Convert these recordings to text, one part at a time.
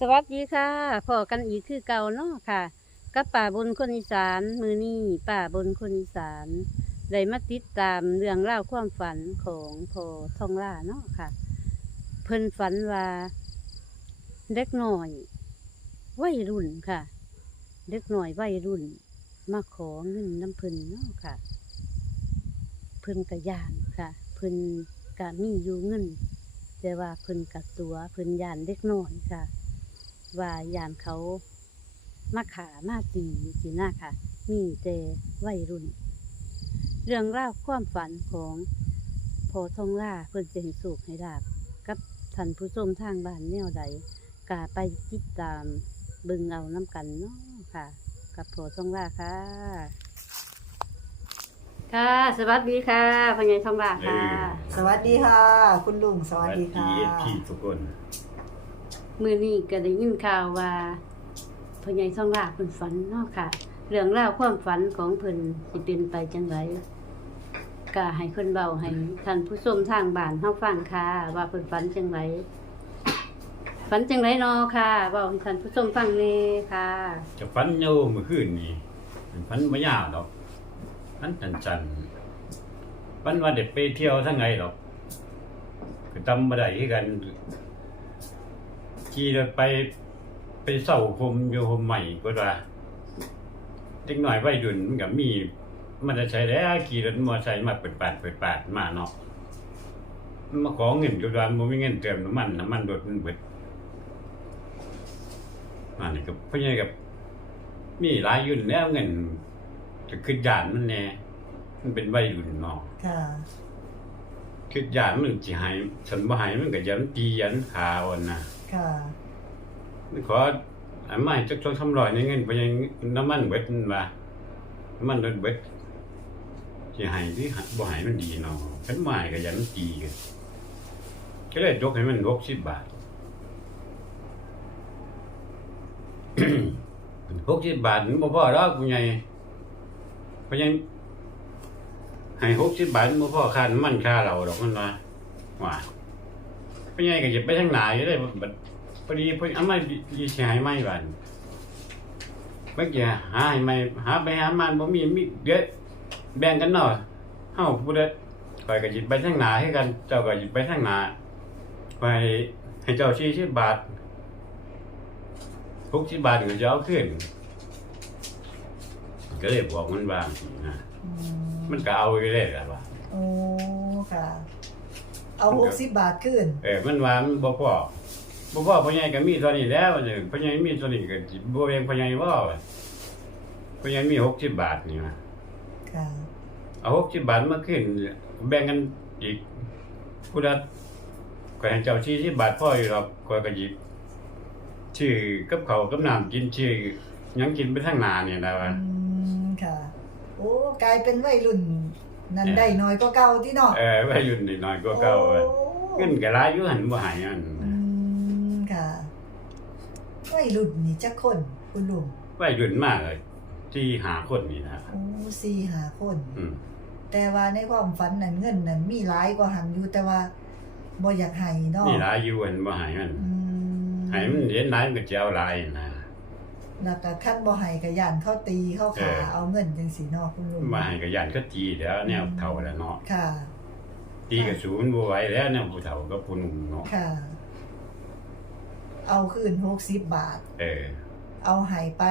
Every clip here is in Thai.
สวัสดีค่ะพอกันอีกคือเก่าเนาะค่ะกับป่าบนคนอีสานมือนี่ป่าบนคนอีสานได้มาติดตามเรื่องเล่าความฝันของพอทองล่าเนาะค่ะ เพิ่นฝันว่าเด็กหน่อยวัยรุ่นค่ะ เด็กหน่อยวัยรุ่น มาขอเงินน้ำเพิ่นเนาะค่ะ เพิ่นกระยานค่ะ เพิ่นกะมีอยู่เงินแต่ว่าเพิ่นกัตัวเพิ่นยานเด็กน้อยค่ะ ว่ายานเขามาขามาตีสิหน้าค่ะ มีแต่วัยรุ่น เรื่องราวความฝันของพอทองล่าเพิ่นจะให้สูกให้ลาบ กับท่านผู้ชมทางบ้านแนวใดกาไปติดตามเบิ่งเอาน้ำกันเนาะค่ะ กับพอทองล่าค่ะ ค่ะสวัสดีค่ะพ่อใหญ่ทองล่าค่ะ สวัสดีค่ะ คุณลุงสวัสดีค่ะเอฟพีทุกคน มื่อนี้ก็ได้ยินข่าวว่าพ่อใหญ่ทองลาเพิ่นฝันเนาะค่ะ เรื่องราวความฝันของเพิ่นสิเป็นไปจังไดก็ให้เพิ่นเบาให้ท่านผู้ชมทางบ้านเฮาฟังค่ะ ว่าเพิ่นฝันจังไดฝันจังไดเนาะค่ะเว้าให้ท่านผู้ชมฟังแน่ค่ะจะฟันโยเมื่อคืนนี่มันฟันไม่ยาวดอกฟันจันจันๆฟันว่าเด็กไปเที่ยวทั้งไงดอกก็จำมาได้คือกัน ขี่รถไปไปเศร้าคมอยู่คมใหม่ก็ว่าเด็กหน่อยวัยรุ่นมันกับมี มันจะใช้แล้วขี่รถมอเตอร์ไซค์มาเปิดปาดเปิดปาดมาเนาะมันมาขอเงินก็ว่ามันไม่เงินเติมน้ำมันน้ำมันรถมันเบิดมานี่ก็เพื่อนกับ มีหลายยุ่นแล้วเงินจะขึ้นยานมันแน่มันเป็นวัยรุ่นเนาะค่ะขึ้นยานมันสิหายฉันบ่หายมันก็ยันตียันขาอ่อนนะ ค่ะขออันใหม่จักทำรอยในเงินไปยังน้ำมันเบิดมันว่าน้ำมันรถเบิดสิหายที่บ่หายมันดีเนาะฉันบ่หายก็ยันตีกันก็เลยยกให้มัน60บบาทหกสิบบาทมันบ่พอแล้วคุณใหญ่เพราะยังให้หกสิบบาทมันบ่พอค่าน้ำมันค่าเราดอกมันว่าว่า เพราะยังก็จะไปทางไหนอยู่ได้บัดพอดีพอเอามาดีสิหายไหม่บาดเมื่อกี้หาให้ไหม่หาไปหามันบ่มีมีเดี๋ยวแบ่งกันเนาะเฮาผู้ใดข่อยก็สิไปทางหน้าให้กัน เจ้าก็สิไปทางหน้าไปให้เจ้า40บาทหกสิบบาทก็จะเอาขึ้นก็เลยบอกมันว่านะอืมันก็เอาไปเลยแหละว่าโอ้ค่ะ เอาหกสิบบาทขึ้น เออมันว่ามันบ่พอบ่พอพ่อใหญ่ก็มีตัวนี้แล้วเนี่ยพ่อใหญ่มีตัวนี้ก็สิบ่เองพ่อใหญ่ว่าพ่อใหญ่มี60บาทนี่มาค่ะ เอา60บาทมาขึ้นแบ่งกันอีกผู้ละก็ให้เจ้า40บาทพออยู่หรอกก็ก็หยิบชื่อกับเขาวกับน้ำกินชื่อหยังกินไปทางหน้าเนี่ยนะว่า อืมค่ะ โอ้ กลายเป็นวัยรุ่น นั่นเออได้น้อยก็เก่าที่เนาะเออวัยรุ่นนิดหน่อยก็เก่าอะโอ้เงินก็หลายอยู่หันบ่หายอันอืมค่ะวัยรุ่นนี่จักคนคุณลุงวัยรุ่นมากเลยที่หาคนนี่นะโอ้สี่หาคนอืมแต่ว่าในความฝันนั้นเงินนั้นมีหลายกว่าหันอยู่แต่ว่าบ่อยากให้เนาะนี่หลายอยู่หันบ่หายมันอืมหายมันเห็นหลายมันก็จะเอาหลายนะ แล้วก็คันบ่ให้ก็ย่านเข้าตีเข้าขาเออ เอาเงินจังซี่เนาะคุณลุงมาให้ก็ย่านก็ตีแล้วแนวเฒ่าแล้วเนาะค่ะ ตีก็สูนบ่ไหวแล้วแนวผู้เฒ่ากับผู้หนุ่มเนาะค่ะ เอาคืน60บาท เออ เอาให้ไป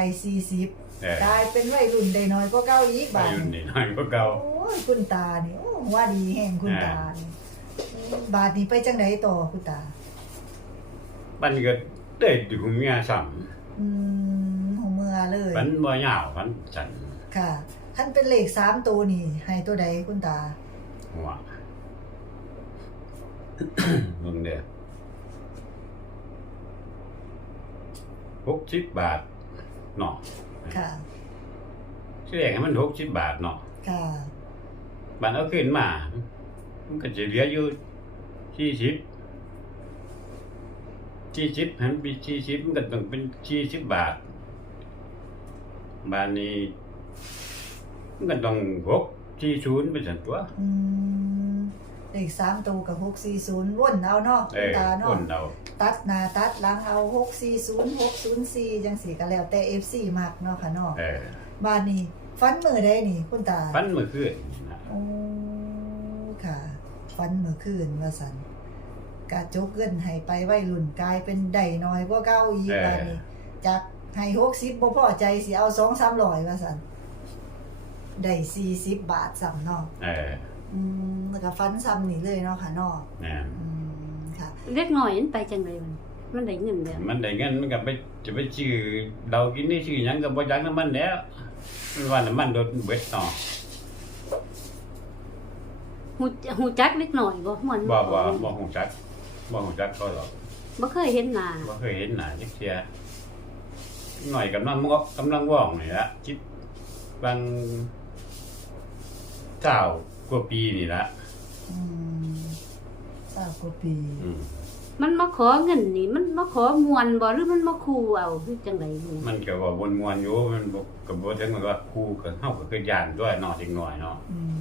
40เออ กลายเป็นวัยรุ่นได้น้อยกว่าเก่าอีกวับายทรุ่นนี่น้อยกว่าเก่า โอ้ยคุณตานี่โอ้ว่าดีแห่งคุณตานี่บาทนี้ไปจังไดต่อคุณตา มันก็ได้ดูเมียซ้ำอืมข องเมื่อเลยมันบ่ยาวมันจันค่ะคันเป็นเลข3ตัวนี่ให้ตัวใดคุณตาหัวมึงเด้อ60บาทเนาะค่ะที่แรกให้มัน60บาทเนาะค่ะบันเอาขึ้นมา มันก็จะเหลืออยู่สี่สิบสี่สิบหันไปสี่สิบมันก็ต้องเป็นสี่สิบบาท บานนี้มันก็ต้องหกสี่ศูนย์เป็นสันตัว อืมเลขสามตัวกับหกสี่ศูนย์วนเอาเนาะเอคุณอตาคเนาะนเราตัดหน้าตัดหลังเอาหกสี่ศูนย์หกศูนย์สี่จังสี่ก็แล้วแต่เอฟซีมักเนาะค่ะเนาะเออบ้านนี้ฟันมือได้นี่ คุณตาฟันเมื่อคืนนะโอ้ค่ะ ฟันมือคืนว่าสันกะจกเงินให้ไปไว้รุ่นกลายเป็นได้น้อยกว่าเก่าอีกบ้านนี้จาก ให้หกสิบบ่พอใจสิเอาสองสามร้อยว่าสันได้สี่สิบบาทซ้ำเนาะเอออืมแล้วก็ฟันซ้ำนี่เลยเนาะค่ะเนาะแม่นอืมค่ะ เล็กน้อยมันไปจังไดมันมันได้เงินแล้วมันได้เงินมันก็ไปจะไปชื่อเรากินนี่ชื่อหยังก็บ่จักน้ำมันแล้วมันว่าน้ำมันโดนเบิดเนาะหูหูจักเล็กน้อยบ่ม่วนบ่บ่บ่ฮู้จักบ่ฮู้จักเขาหรอกบ่เคยเห็นหน้าบ่เคยเห็นหน้าจักเที่ย หน่อยกำลังมอกำลังว่องนี่ละคิดบางเจ้ากว่าปีนี่ละอืมทราบกว่าปีอืมมันมาขอเงินนี่ มันมาขอมวนบ่หรือมันมาคูเอาคือจังไดนี่มันก็ว่าวนมวนอยู่มันบ่ก็บ่ถึงกับว่าคู่กับเฮาก็คือย่านด้วยเนาะเด็กน้อยเนาะอืม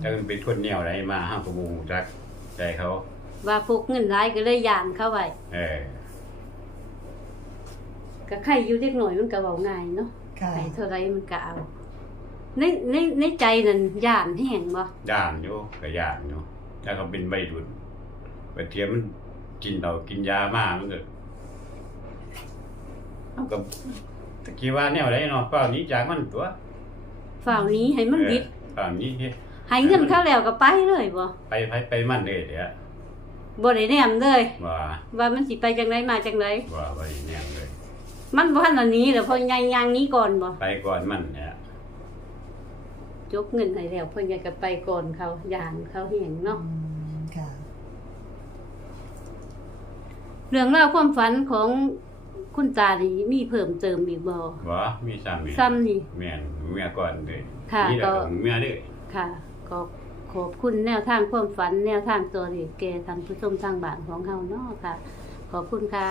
ถ้ามันเป็นคนแนวใดมาเฮาก็บ่ฮู้จักใจเขา ว่าพกเงินหลายก็เลยย่านเข้าไว้เออ ก็ใครอยู่เล็กน้อยมันก็เว้าง่ายเนาะค่ะให้เท่าไรมันก็เอาในในในใจนั่นย่านแห้งบ่ย่านอยู่ก็ย่านอยู่ถ้าเขาเป็นวัยรุ่นไปเทียมมันกินเหล้ากินยามามันก็ก็ตะกี้ว่าแนวใดเนาะเปล่าหนี้จากมันตัวฝ่าวนี้ให้มันวิดเออเปล่าหนี้ที่ให้เงินเขาแล้วก็ไปเลยบ่ไปไปไปมันเลยเดี๋ยวบ่ได้แนมเลยว่าว่ามันสิไปจังไดมาจังไดว่าไปแนวเลย มันบ่ทันอันนี้แล้วเพิ่นยังยังนี้ก่อนบ่ไปก่อนมันเนี่ยยกเงินให้แล้วเพิ่นยังก็ไปก่อนเขาย่านเขาแห้งเนาะอืมค่ะ เรื่องราวความฝันของคุณตานี่มีเพิ่มเติมอีกบ่ว่ามีซ้ำนี่ซ้ำนี่ แม่นเมียก่อนเลยค่ะนี่แหละก็ ของเมียเลยค่ะก็ขอบคุณแนวทางความฝัน แนวทางตัวเลขแก่ท่านผู้ชมทางบ้านของเฮาเนาะค่ะ ขอบคุณค่ะ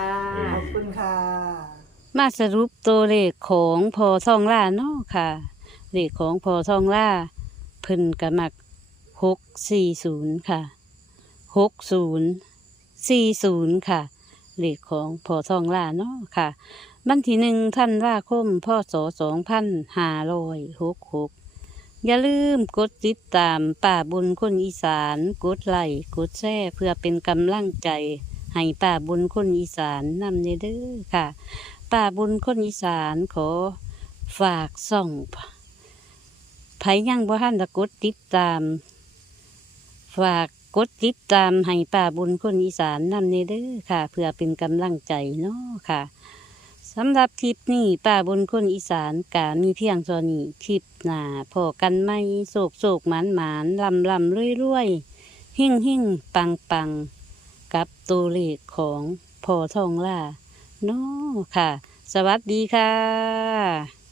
ขอบคุณค่ะ มาสรุปตัวเลขของพอทองล่าเนาะค่ะ เลขของพอทองล่าเพิ่นกะมักหกสี่ศูนย์ค่ะหกศูนย์สี่ศูนย์ค่ะ เลขของพอทองล่าเนาะค่ะบันที่หนึ่งท่านว่าคมพ่อสอสองพันห้าร้อยหกหกอย่าลืมกดติดตามป่าบุญคนอีสาน กดไลค์กดแชร์เพื่อเป็นกำลังใจให้ป่าบุญคนอีสานนำเด้อค่ะ ป่าบุญคนอีสานขอฝากส่องไผยังบ่ทันได้กดติดตาม ฝากกดติดตามให้ป่าบุญคนอีสานนำเด้อค่ะ เพื่อเป็นกำลังใจเนาะค่ะสำหรับคลิปนี้ป่าบุญคนอีสานกามีเพียงตัวนี้คลิปหนาพอกันไม่โศกโศกหมานหมานลำลำรวยรวยหิ่งหิ่งปังปังกับตัวเลขของพอทองล่า เนาะค่ะ สวัสดีค่ะ